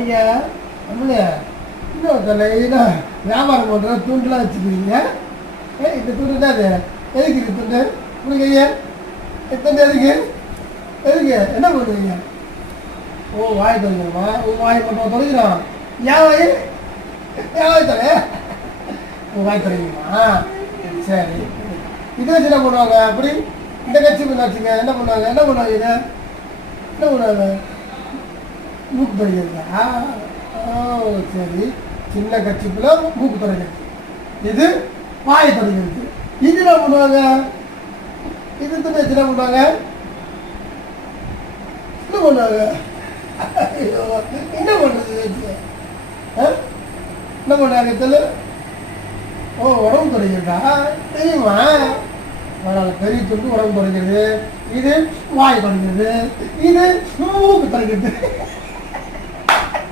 நீங்கள் அம்மையா இன்னும் தலையில வியாபாரம் பண்ணுற துண்டுலாம் வச்சுக்கிறீங்க? ஏ இந்த துண்டு தான் அது எதுக்கு இது துண்டு? உங்களுக்கு ஐயா துண்டு எதுக்கு? எதுக்கு? என்ன பண்ணுவீங்க ஓ வாய் தொலைக்கிறோமா ஓ வாய் மட்டும் தொலைக்கிறோம் ஏன் வாய்? ஏன் வாய் தொலை? ஓ வாய் தொலைக்குமா சரி. இதை வச்சு என்ன பண்ணுவாங்க? அப்படி? இந்த கட்சி பண்ண வச்சுங்க. என்ன பண்ணுவாங்க? என்ன பண்ணுவாங்க இதை? என்ன பண்ணுவாங்க? மூக்கு துறைக்கிறதா ஓ சரி. சின்ன கட்சிப்பில் மூக்கு துறைக்கிறது இது வாய் துறைக்கிறது இது என்ன பண்ணுவாங்க? இது என்ன பண்ணுவாங்க? என்ன பண்ணுவாங்க? என்ன பண்ணுறது என்ன பண்ணாங்க தெரியல? ஓ உடம்பு துறைக்கிறதா தெரியுமா? அதனால பெரிய துண்டு உடம்பு துறைக்கிறது இது வாய் துறைக்கிறது இது மூக்கு துறைக்கிறது